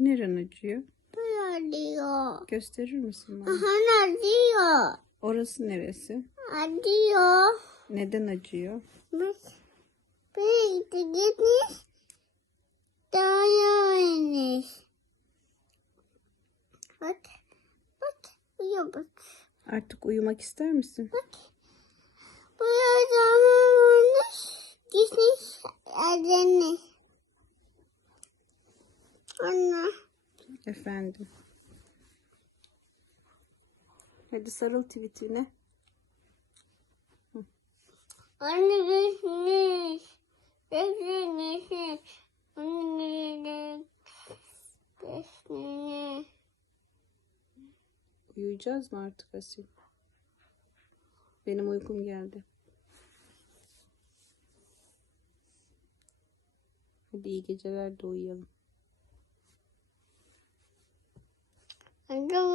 Neren acıyor? Böyle diyor. Gösterir misin bana? Aha acıyor. Orası neresi? Acıyor. Neden acıyor? Bak. De gitmiş. Dayanmış. Bak. Bak. Uyuyor bak. Artık uyumak ister misin? Buraya zamanmış. Gitmiş. Erdenmiş. Anne. Efendim. Hadi sarıl tweetine. Anne gitmiş. Gitmiş. Anne gitmiş. Uyuyacağız mı artık Asil? Benim uykum geldi. Hadi iyi geceler de uyuyalım. Anne